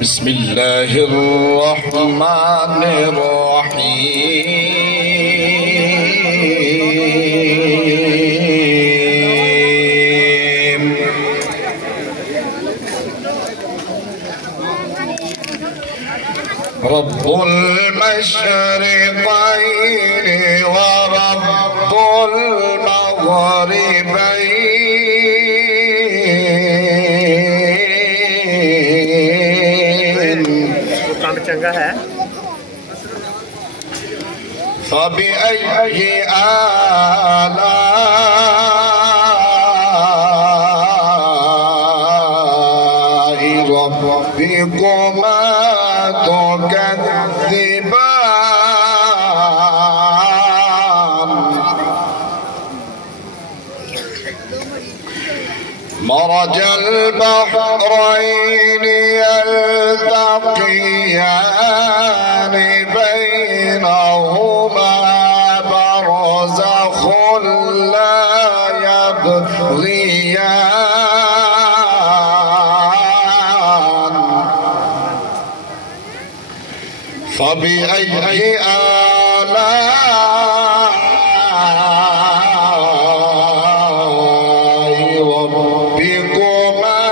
بسم الله الرحمن الرحيم. رب المشرقين ورب المغربين. चंगा है। فبأي آلاء ربكما تكذبان. مرج البحرين يلتقيان بينهما برزخ لا يبغيان. فبأي آلاء ربكما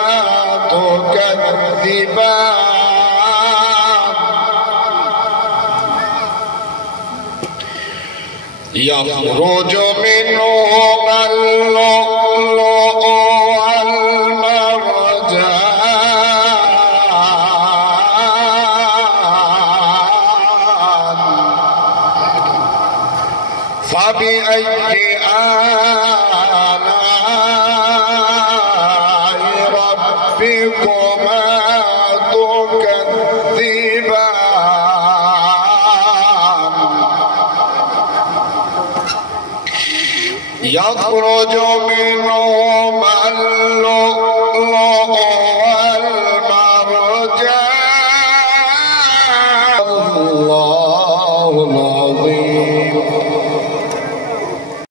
تكذبان. يخرج منهما اللؤلؤ والمرجان. فبأي آلاء ربكما تكذبان. يخرج منهما اللؤلؤ والمرجان.